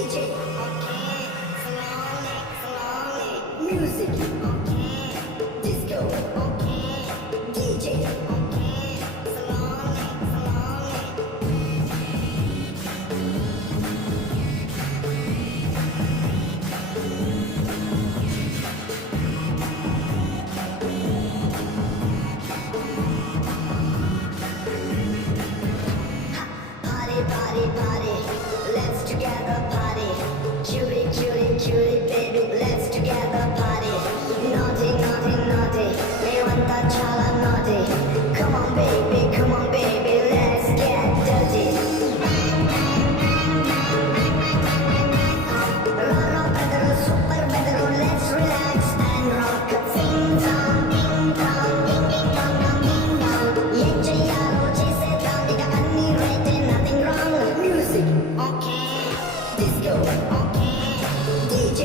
DJ, okay, slowly, music, okay, disco, okay, DJ, okay, slowly. Party, let's together party. Cutie, baby, let's together party. Naughty, మేమంతా చాలా naughty. Come on, baby, let's get dirty. Rara better, super better, let's relax and rock. Sing song, ding dong, ding dong, ding dong. ఏం చెయ్యాలో చేసేద్దాం ఇక అన్ని రైతే nothing wrong. Music, okay, disco, okay, DJ.